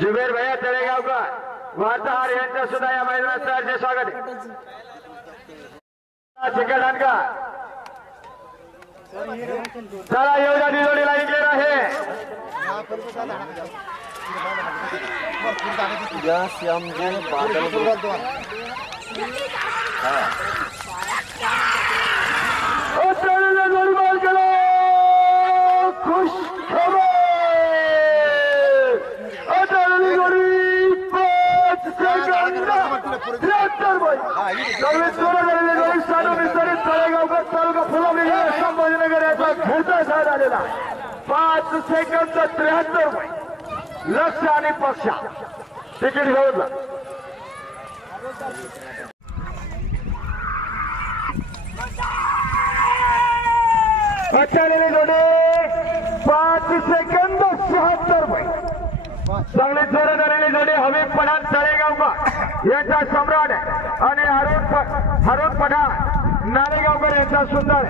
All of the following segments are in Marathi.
जुबेर भैया तळेगावकर वार्ताहर यांचं सुद्धा या मैदानात सहर्ष स्वागत आहे. चिकलदानका चला एवढ्या जोडीला इकडे आहे. खुश खबर संभाजीनगर याचा घरचा साथ आलेला 5 सेकंद 73 रुपये. लक्ष आणि पक्ष तिकीट घेऊन पचालेली जोडी 5 सेकंद 76 रुपये. चांगली जोरात आलेली जोडी हबीब पठाण तळेगावकर यांचा सम्राट आणि हरून पठाण नारेगावकर यांचा सुंदर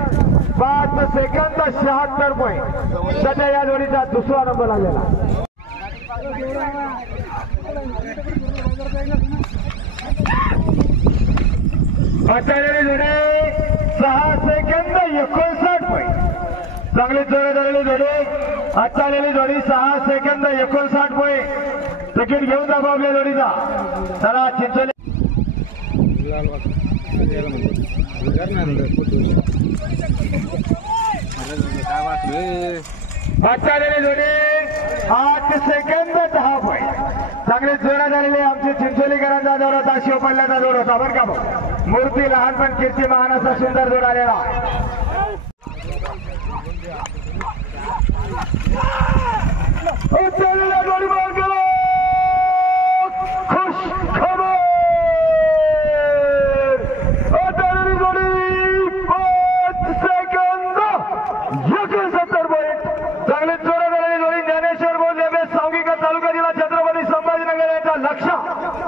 5 सेकंद 76 रुपये. सध्या या जोडीचा दुसरा नंबर आलेला. पचालेली जोडी 6 सेकंद 59 रुपये. चांगली जोरात आलेली जोडी आचालेली जोडी 6 सेकंद 59 रुपये. तिकीट घेऊन जा आपल्या जोडीचा. चला चिंचोली आचालेली जोडी 8 सेकंद 10 रुपये. चांगली जोरात आलेली आमचे चिंचोलीकरांचा जोड होता. शिवपल्ल्याचा जोड होता बरं का. मूर्ती लहानपण कीर्ती महान असा सुंदर जोड आलेला. खुश खबर जोडी 5 सेकंद 69 पॉईंट. चांगली जोरात आलेली जोडी ज्ञानेश्वर बोल सांगिका तालुका जिल्हा छत्रपती संभाजीनगर यांचा लक्ष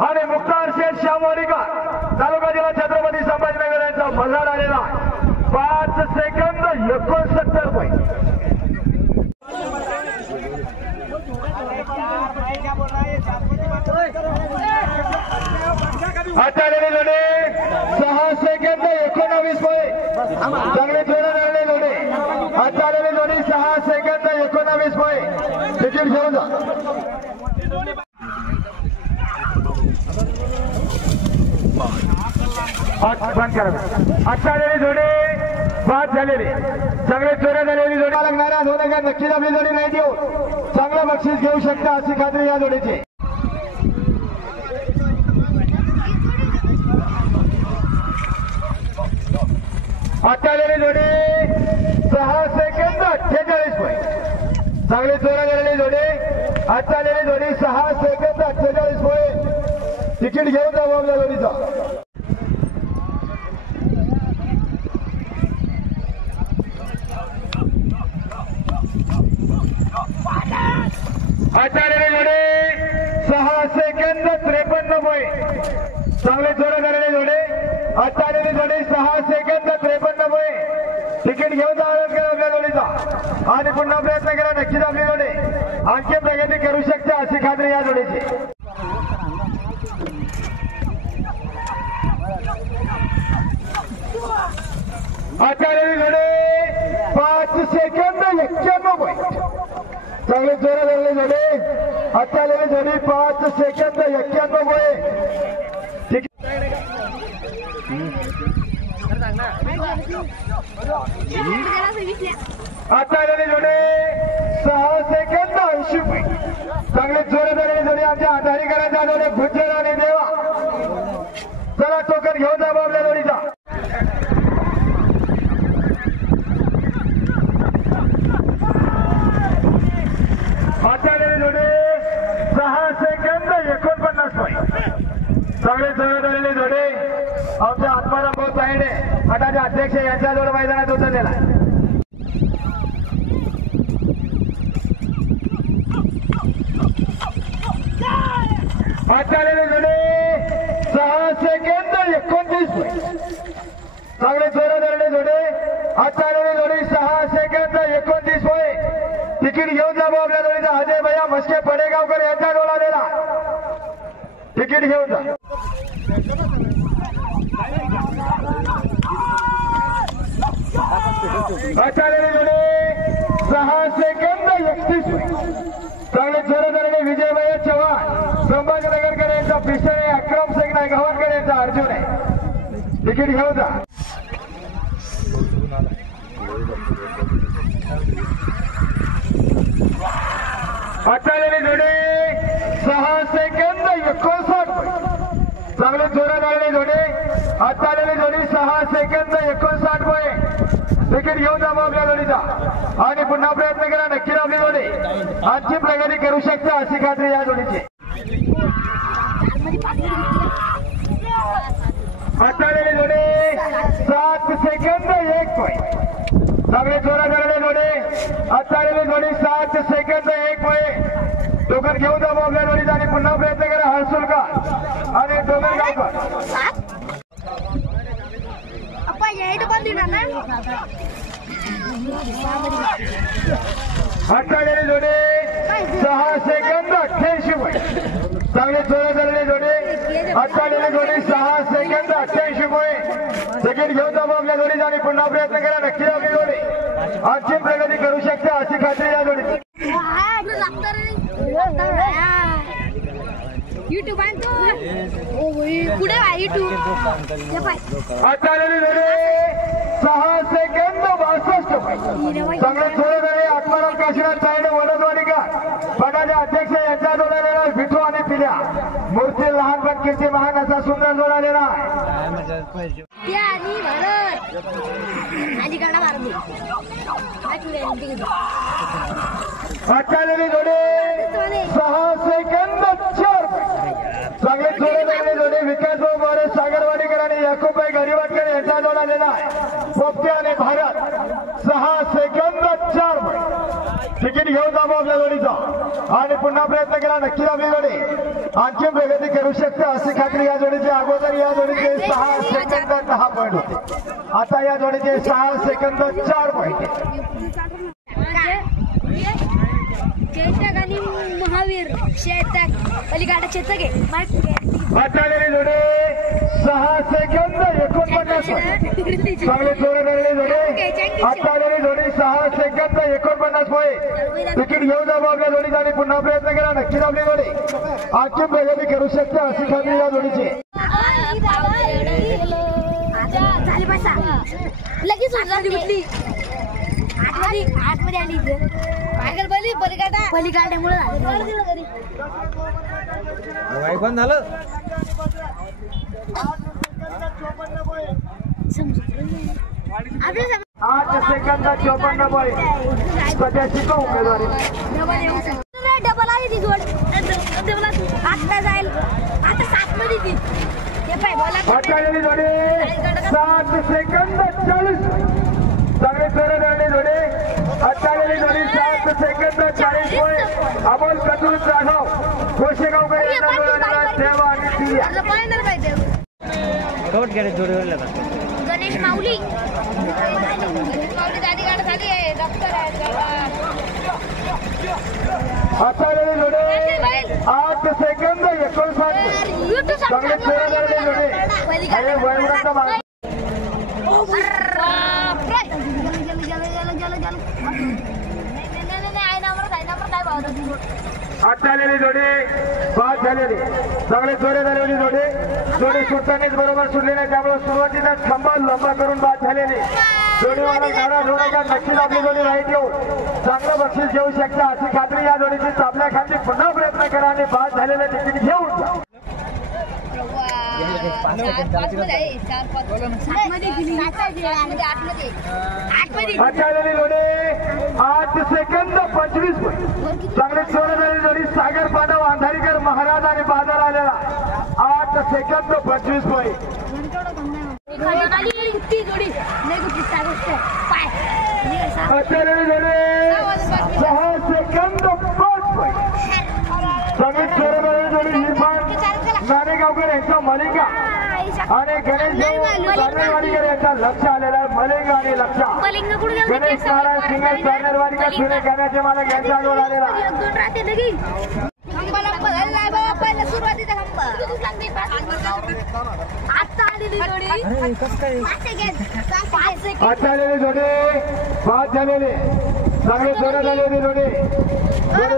आणि मुक्तार शेठ श्यामवाडीकर तालुका जिल्हा छत्रपती संभाजीनगर यांचा मल्हार आलेला 5 सेकंद 69 पॉईंट. आचार्य जोडे 6 सेकंद 19 पॉईंट. चांगले जोरात आलेले जोडे आचार्य जोडी 6 सेकंद 19 पॉईंट. तिकीट घेऊन जा. बंद करा. आचार्य जोडे बाद झालेले चांगले जोरात आलेली जोडी लागणाऱ्या जोड्या नक्कीच आपली जोडी नाही देऊ. चांगलं बक्षीस घेऊ शकता अशी खात्री या जोडीची. आचार्य जोडी 6 सेकंद 48 पॉईंट. चांगली जोरात आलेली जोडी आचार्य जोडी 6 सेकंद 48 पॉईंट. तिकीट घेऊन जाऊ आपल्या जोडीचा. आचार्य जोडे 6 सेकंद 53 पॉईंट. चांगले जोरात आलेले जोडे आचार्य जोडी 6 सेकंद 53 पॉईंट. तिकीट घेऊन जावं लागेल आपल्या जोडीचा आणि पुन्हा प्रयत्न करा. नक्कीच आपली जोडी आणखी प्रगती करू शकते अशी खात्री या जोडीची. आचार्य जोडे 5 सेकंद 91 पॉईंट. चांगले जोरात आलेले जोडे आचार्य जोडी 5 सेकंद 91 पॉईंट. आचार्य जोडे 6 सेकंद 80 पॉईंट. चांगले जोरात आलेले जोडे आमच्या आधारीकरांचा जोडे गुज्जर आणि देवा. चला टोकन घेऊन जा आपल्या जोडीचा. आचार्य जोडे 6 सेकंद 49 पॉईंट. चांगले जोरात आलेले जोडे आमच्या आत्माराम भाऊ तायडे गटाचे अध्यक्ष यांच्या जोड मैदानात उतरलेला. आचार्य जोडे 6 सेकंद 29. चांगले जोरात आलेले जोडे आचार्य जोडी 6 सेकंद 29. तिकीट घेऊन जा आपल्या जोडीचा अजय भैया मस्के पडेगावकर यांचा जोड आलेला तिकीट घेऊन जा. आचार्य जोडे 6 सेकंद 31 चांगले जोरदाराने विजयभाई चव्हाण संभाजीनगरकर यांचा पिसळे अक्रम शेख नाईक हवानकर यांचा अर्जुन आहे. तिकीट घेऊन जा. आचार्य जोडे 6 सेकंद 59 चांगले जोरदाराने जोडे. आचार्य जोडी 6 सेकंद 59 तिकीट घेऊन जा आपल्या जोडीचा आणि पुन्हा प्रयत्न करा. नक्की आपली जोडी आजची प्रगती करू शकते अशी खात्री या जोडीची. आचार्य जोडे 7 सेकंद 1 चांगले जोरादाराने जोडे. आचार्य जोडी 7 सेकंद 1 टोकन घेऊन जा आपल्या जोडीचा आणि पुन्हा प्रयत्न करा. हर्सुलकर आणि टोकन गावकर. आचार्य जोडे 6 सेकंद 88 चांगले जोरादाराने जोडे. आचार्य जोडे 6 सेकंद 88 तिकीट घेऊन जा आपल्या जोडीचा आणि पुन्हा प्रयत्न करा. नक्की आपली जोडी आजची प्रगती करू शकते अशी खात्री या जोडीची. YouTube पुढे आचार्य जोडे 6 सेकंद 62 चांगले जोरदाराने आत्माराम काशीनाथ साहेब वडदवाडीकर पदाचे अध्यक्ष यांच्या जोडलेला विठू आणि पिल्या मूर्ती लहानपणकीचे महान असा सुंदर जोडलेला आहे. आचार्य जोडे 6 सेकंद 4 चांगले जोडे जोडे. विकास भाऊ मोरे सागरवाडीकर आणि याकूबभाई गरीवाटकर यांचा जोडलेला आहे. पोपटे आणि भारत 6 सेकंद 4 तिकीट घेऊन जा आपल्या जोडीचा आणि पुन्हा प्रयत्न केला. नक्की आपली जोडी आणखी प्रगती करू शकते अशी खात्री या जोडीची. अगोदर या जोडीचे 6 सेकंद 10 पॉईंट होते. आता या जोडीचे 6 सेकंद 4 पॉईंट. चेतक आणि महावीर चेतक पलीकडे चेतक आहे. आचार्य जोडे 6 सेकंद 49 चांगले जोरदाराने जोडे. आचार्य जोडे 6 सेकंद 49 तिकीट घेऊन जा आपल्या जोडीचा आणि पुन्हा प्रयत्न करा. नक्कीच आपली जोडी आजची प्रगती करू शकते अशी खात्री या जोडीची. लगेच आतमध्ये आली पलीकाड्यामुळे पण झालं. 8 सेकंद 54 पॉईंट सध्या शिकव उमेदवारी. डबल आली ती जोड आता जाईल. आता 7 मध्ये ती आचार्य जोडे 7 सेकंद 40 चांगले जोरदाराने जोडे. आचार्य जोडी 7 सेकंद 40 पॉईंट. अमोल कटूर जाधव गोशेगावकर यांना जोडलेला देवा आणि पिल्या. गणेश माऊली आचार्य जोडे 8 सेकंद 59 चांगले जोरदाराने जोडे. आणि वयोवृद्ध माणूस आचार्य जोडे बाद झालेले चांगले जोडे झालेली जोडे. जोडे सुटतानीच बरोबर सुटले नाही त्यामुळे सुरुवातीला खंबा लंबा करून बाद झालेले जोडीवाला गाडा जोडायचा. नक्कीच आपली जोडी राईट येऊन चांगलं बक्षीस घेऊ शकता अशी खात्री या जोडीची. चापल्या खाली पुन्हा प्रयत्न करा आणि बाद झालेले तिकीट घेऊन जा. आचार्य जोडे 8 सेकंद 25 चांगले जोरदारी जोडी. सागर पांडव अंधारीकर महाराज आणि बाजार आलेला 8 सेकंद 25 आचार्य जोडे 6 सेकंद 5 चांगले जोरदारी जोडी. इरफान नाणेगावकर यांचा मलिंगा आणि गणेश सारनेरवाडीकर यांचा लक्ष आलेला आहे. मलिंगा आणि लक्ष गणेश महाराज सिंगल सारनेरवाडीकर जुने गाण्याचे मालक यांचा जोड आलेला. सुरुवातीचा जोडी 5 सेकंद आता आलेली जोडी बाद झालेली चांगली जोरात आलेली जोडी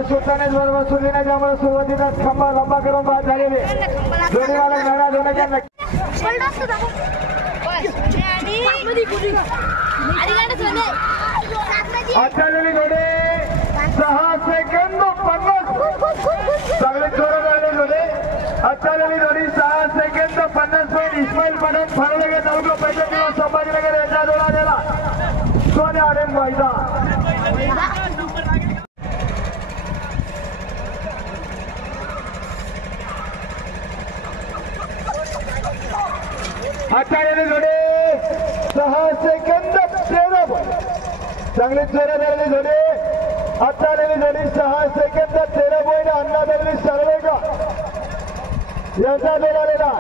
सुलतानेच बरोबर सुरली नाही त्यामुळे सुरुवातीला खंबा लंबा करून बाद झालेली जोडीवाला लढा जोड्याच्या आलेली जोडी 6 सेकंद 50 चांगली जोरात आलेली जोडी आलेली जोडी 6 सेकंद 50 पॉईंट इस्माईल पठाण फाळवणे तालुका पैठण जिल्हा संभाजीनगर यांचा जोड आलेला सोने आनंद वायदा आलेली जोडी 6 सेकंद 13 चांगली जोरात आलेली जोडी आलेली जोडी 6 सेकंद 13 पॉईंट अण्णादेवी सर्वेगा यांचा जोड आलेला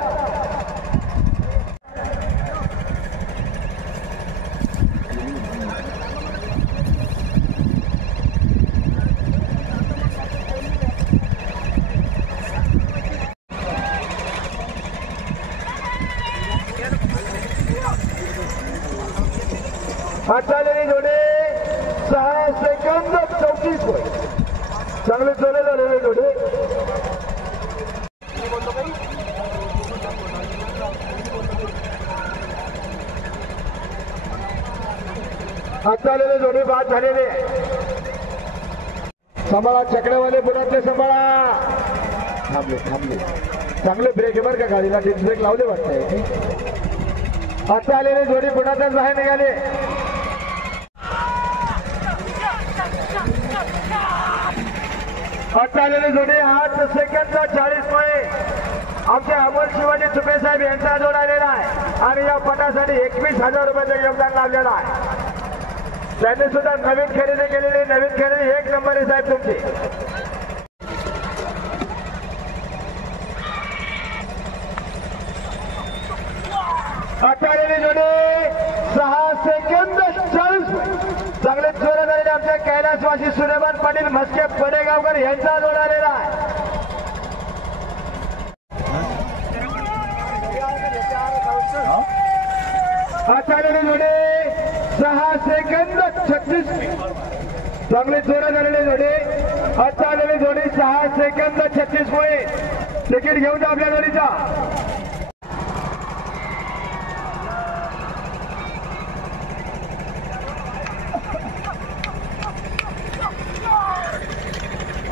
आलेली जोडी 6 सेकंद 34 पॉईंट चांगली जोरात आलेली जोडी आलेले जोडी बाद झालेले सांभाळा चक्रवाले पुण्यातले सांभाळा थांबले चांगले ब्रेक बर का गाडीला डिस्क ब्रेक लावले वाटतंय आता आलेले जोडी पुण्यातच बाहेर निघाले आता आलेले जोडी 8 सेकंद 40 पॉईंट आमच्या अमोल शिवाजी चुपे साहेब यांचा जोड आलेला आहे आणि या पटासाठी 21,000 रुपयाचं योगदान लावलेलं आहे त्यांनी सुद्धा नवीन खरेदी केलेली नवीन खरेदी 1 नंबर आहे साहेब तुमची आता आलेली जोडी 6 सेकंद 40 चांगले जोरात आलेले आमच्या कैलासवासी सूर्यभान पाटील म्हस्के पडेगावकर यांचा जोड आलेला आहे आता आलेली जोडी 6 सेकंद 36 चांगली जोरात आलेली जोडी आता आलेली जोडी 6 सेकंद 36 पॉईंट तिकीट घेऊन जा आपल्या जोडीचा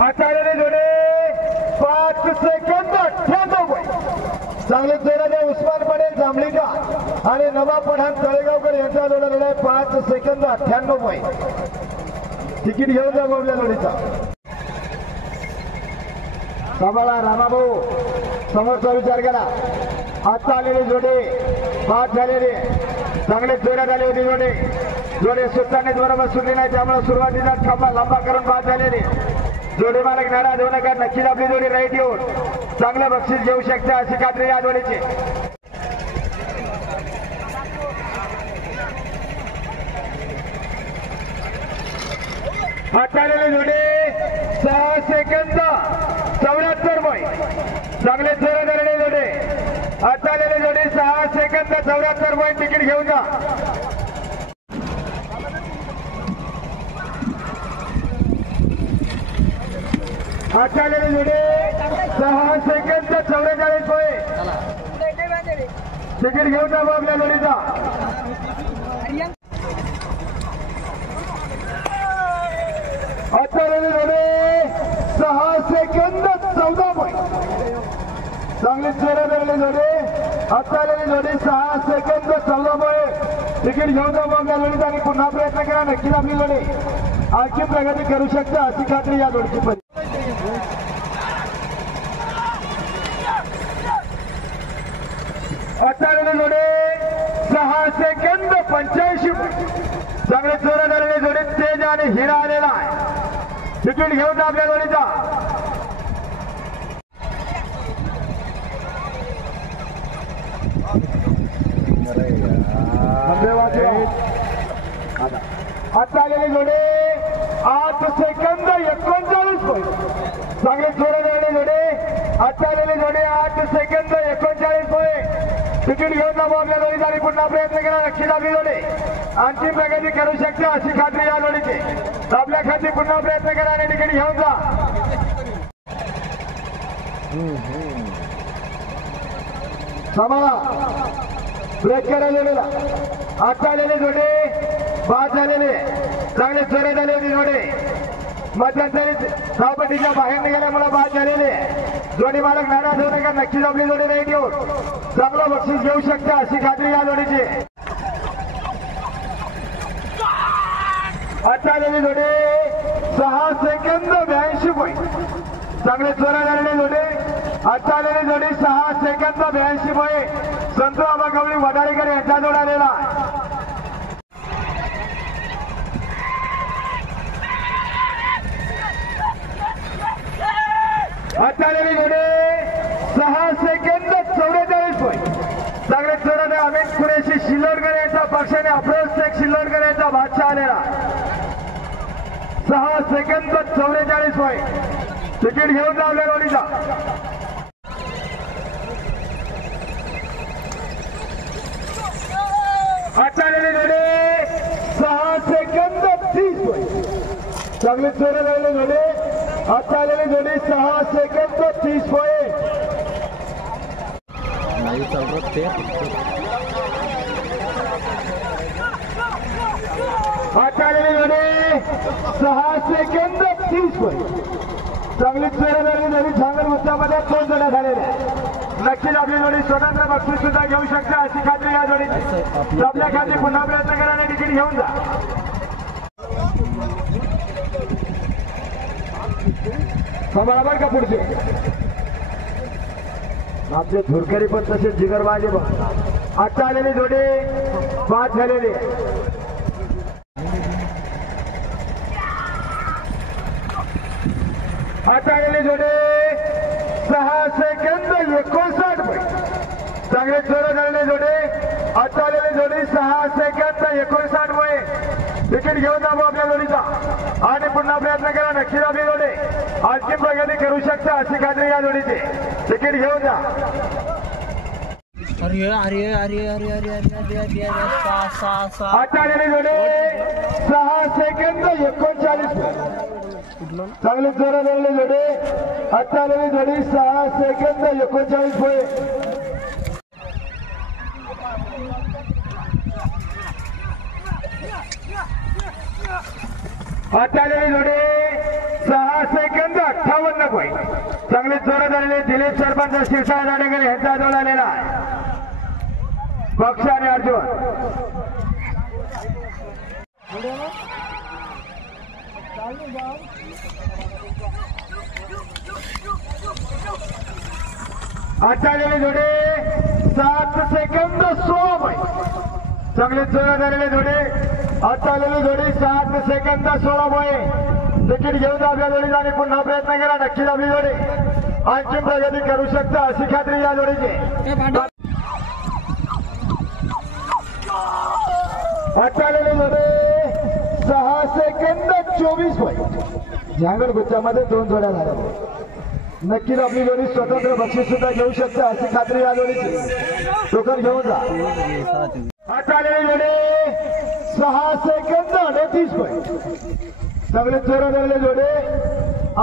आता आलेली जोडी 5 सेकंद 98 पॉईंट चांगले जोरात उस्मान पटेल जांभळीका आणि नवाब पठाण तळेगावकर यांचा जोड आलेला आहे 5 सेकंद 98 पॉईंट तिकीट घेऊन जा आपल्या जोडीचा सांभाळा रामाभाऊ समोरचा विचार करा आता आलेली जोडी बाद झालेली चांगले जोरात आली होती जोडी सुलतानेच बरोबर सुटली नाही त्यामुळे सुरुवातीला खंबा लंबा करून बाद झालेली जोडी मालक नाराज होऊ नका नक्कीच आपली जोडी राईट येऊन चांगलं बक्षीस घेऊ शकते अशी खात्री या जोडीची आलेली जोडी 6 सेकंद 74 पॉईंट चांगले जोरात आलेली जोडी आता आलेली जोडी 6 सेकंद 74 पॉईंट तिकीट घेऊन जा आता आलेली जोडी 6 सेकंद 44 पॉईंट तिकीट घेऊन जा आपल्या जोडीचा आता आलेली जोडी 6 सेकंद 14 पॉईंट चांगली जोरात आलेली जोडी आता आलेली जोडी 6 सेकंद 14 पॉईंट तिकीट घेऊन जा आपल्या जोडीचा आणि पुन्हा प्रयत्न करा नक्कीच आपली जोडी आणखी प्रगती करू शकता अशी खात्री या जोडीची आता आलेली जोडी 6 सेकंद 85 चांगले जोरात आलेली जोडी तेज आणि हिरा आलेला आहे तिकीट घेऊन जा आपल्या जोडीचा आता आलेली जोडी 8 सेकंद 39 पॉईंट चांगले जोरात आलेली जोडी आता आलेली जोडी 8 सेकंद 39 पॉईंट तिकीट घेऊन जाऊ आपल्या जोडीचा पुन्हा प्रयत्न केला नक्की आपली जोडी आणखी प्रगती करू शकते अशी खात्री या जोडीची आपल्या खाती पुन्हा प्रयत्न करा आणि तिकीट घेऊन जा ब्रेक करा जोडीला आता आलेले जोडे बाद झालेले चांगले चोरे झालेली जोडे मध्यंतरी धावपट्टीच्या बाहेर निघाल्यामुळे बाद झालेले जोडी मालक नाराज होऊ नका नक्कीच आपली जोडी नाही घेऊन चांगलं बक्षीस घेऊ शकते अशी खात्री या जोडीची आता आलेली जोडे 6 सेकंद 82 पॉईंट चांगले चोरा झालेले जोडे आता आलेली जोडी 6 सेकंद 82 पॉईंट संत बाबा गवळी वडाळीकर यांचा जोड आलेला आता आलेली जोडे 6 सेकंद 44 पॉईंट चांगले चोराने अमित कुरेशी शिल्लोडकर यांच्या पक्षाने अफरोज शेख शिल्लोडकर यांचा बादशाह आलेला 6 सेकंद 44 पॉईंट तिकीट घेऊन जा आपल्या जोडीचा आता आलेली जोडे 6 सेकंद 30 पॉईंट चांगले चोरे झालेले जोडे आता आलेली जोडी 6 सेकंद 30 पॉईंट आता आलेली जोडी 6 सेकंद 30 पॉईंट चांगली चोरे झालेली जोडी सांगल मुद्द्यामध्ये 2 जोड्या झालेल्या नक्कीच आपली जोडी स्वतंत्र बक्षीस सुद्धा घेऊ शकते अशी खात्री या जोडीची आपल्या खाती पुन्हा प्रयत्न करा आणि तिकीट घेऊन जा बरोबर का पुढचे आपले धुरकरी पण तसेच जिगरबाजी पण आता आलेली जोडी बाद झालेली आता आलेली जोडी 6 सेकंद 59 पॉईंट चांगले चोर झालेले जोडे आता आलेली जोडी 6 सेकंद 59 पॉईंट तिकीट घेऊन जाऊ आपल्या जोडीचा आणि पुन्हा प्रयत्न करा नक्की आपली जोडी आणखी प्रगती करू शकते अशी खात्री या जोडीची तिकीट घेऊन जा अरे अरे अरे अरे अरे अरे अरे आता आलेली जोडी 6 सेकंद 39 चांगले चोर झालेले जोडे आता आलेली जोडी 6 सेकंद 39 पॉईंट आता आलेली जोडी 6 सेकंद 58 पॉईंट चांगले चोर झालेले दिलीप सरपंच शिरसाळ दाडेकर यांचा जोड आलेला आहे पक्ष आणि अर्जुन आता आलेली जोडी 7 सेकंद 16 पॉईंट चांगले चोर झालेले जोडे आता आलेली जोडी 7 सेकंद 16 पॉईंट तिकीट घेऊन जा आपल्या जोडीचा आणि पुन्हा प्रयत्न करा नक्कीच आपली जोडी आणखी प्रगती करू शकता अशी खात्री या जोडीची आता आलेली जोडी 6 सेकंद 24 पॉईंट झांगड गुच्च्यामध्ये 2 जोड्या झाल्या नक्कीच आपली जोडी स्वतंत्र बक्षीस सुद्धा घेऊ शकते अशी खात्री या जोडीची टोकन घेऊन जा आता आलेली जोडी 6 सेकंद 38 पॉईंट चांगले चोर झालेले जोडे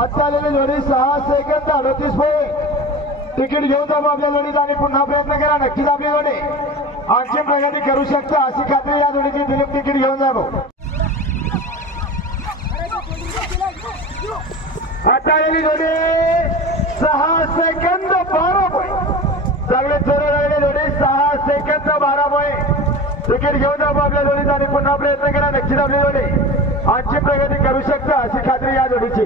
आता आलेली जोडी 6 सेकंद 38 पॉईंट तिकीट घेऊन जाऊ आपल्या जोडीचा आणि पुन्हा प्रयत्न करा नक्कीच आपली जोडी आणखी प्रगती करू शकते अशी खात्री या जोडीची दिलीप तिकीट घेऊन जा भाऊ आता आलेली जोडी 6 सेकंद 12 पॉईंट चांगले चोर झालेले जोडी 6 सेकंद 12 पॉईंट तिकीट घेऊन जाऊ आपल्या जोडीचा आणि पुन्हा प्रयत्न करा नक्कीच आपली जोडी आणखी प्रगती करू शकता अशी खात्री या जोडीची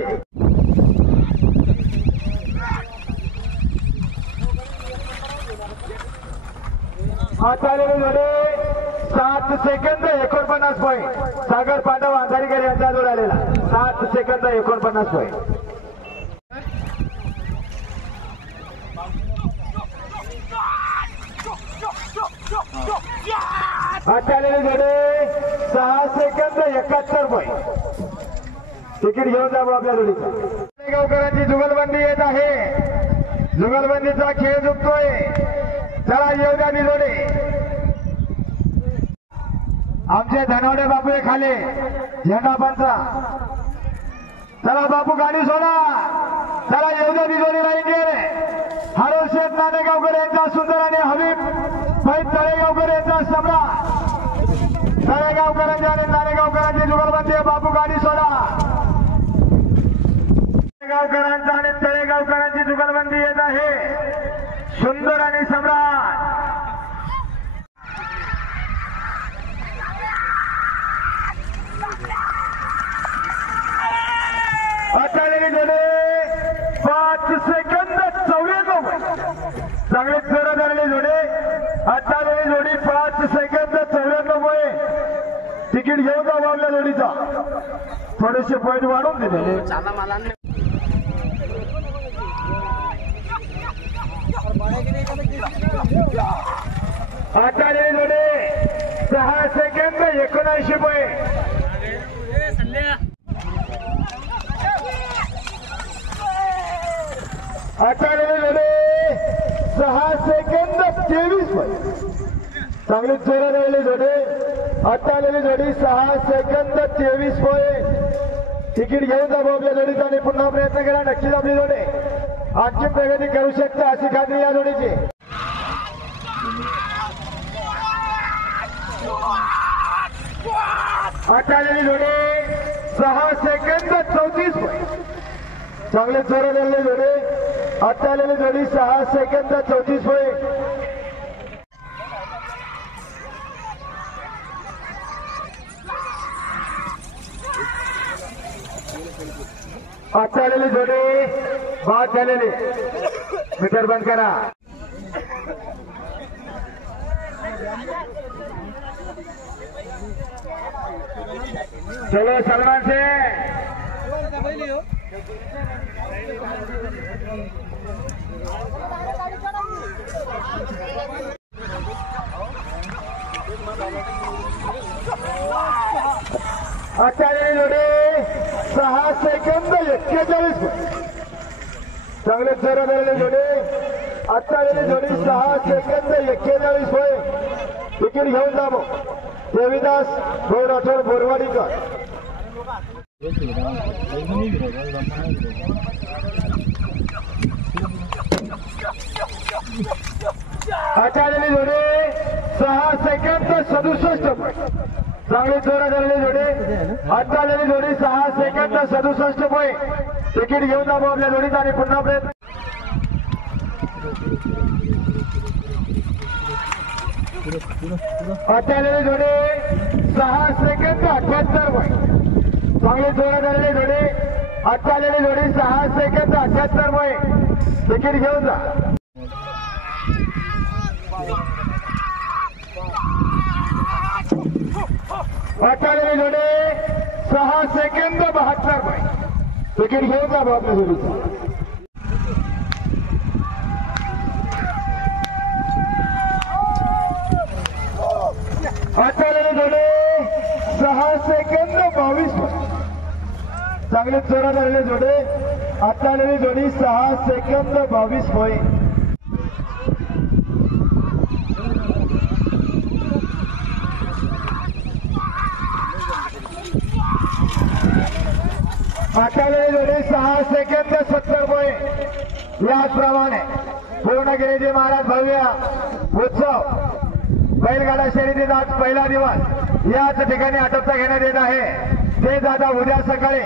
आता आलेली जोडी 7 सेकंद 49 पॉईंट सागर पांडव अंधारीकर यांचा जोड आलेला 7 सेकंद 49 पॉईंट आता आलेली जोडी 6 सेकंद 71 पॉईंट तिकीट घेऊन जाऊ आपल्या जोडीचा गावकरांची जुगलबंदी येत आहे जुगलबंदीचा खेळ झुकतोय चला येऊ द्या जोडे आमचे धनवडे बापू खाली झेंडा पंचा चला बापू गाडी सोडा चला येऊ द्या जोडी लाईन रे हरोल शेठ नाणेगावकर यांचा सुंदर आणि हबीब भाई तळेगावकर यांचा सम्राट तळेगावकरांचे आणि नाणेगावकरांची जुगलबंदी बापू गाडी सोडा तळेगावकरांचा आणि तळेगावकरांची जुगलबंदी येत आहे सुंदर आणि सम्राट अचालेली जोडे 5 सेकंद 94 चांगले जोर धरले जोडे अचालेली जोडी 5 सेकंद 94 तिकीट घेऊन जाऊ आपल्या जोडीचा थोडेसे पॉईंट वाढवून दिले अचालेली जोडे 6 सेकंद 79 पॉईंट अचालेले जोडे 6 सेकंद 23 चांगली जोर राहिले जोडे अचालेली जोडी 6 सेकंद 23 तिकीट घेऊन जाऊ आपल्या जोडीचा आणि पुन्हा प्रयत्न केला नक्कीच आपली जोडे आणखी प्रगती करू शकते अशी खात्री या जोडीची अचालेली जोडे 6 सेकंद 34 चांगले जोर राहिले जोडे अचालेली जोडी 6 सेकंद 34 अचालेली जोडी बाद झालेली मीटर बंद करा चलो सलमान से अचालेली जोडे 6 सेकंद 41 चांगले जोर धरले जोडे अचालेली जोडी 6 सेकंद 41 तिकीट घेऊन जा देवीदास गौराठोड बोरवाडीकर अचालेली जोडे 6 सेकंद 67 चांगले जोर धरले जोडे अचालेली जोडी 6 सेकंद 67 तिकीट घेऊन जा आपल्या जोडीचा आणि पुन्हा प्रयत्न अचालेली जोडे 6 सेकंद 78 चांगले जोर धरले जोडे अचालेली जोडी 6 सेकंद 78 तिकीट घेऊन जा अचालेली जोडे 6 सेकंद 72 तिकीट घेऊन जा आपल्या जोडीचा अचालेली जोडे 6 सेकंद 22 चांगले जोर धरले जोडे अचालेली जोडी 6 सेकंद 22 अचालेली जोडी 6 सेकंद 70 याचप्रमाणे पूर्णगिरीजी महाराज भव्य उत्सव बैलगाडा शर्यतीचा आज पहिला दिवस याच ठिकाणी आटोपता घेण्यात येत आहे ते आता उद्या सकाळी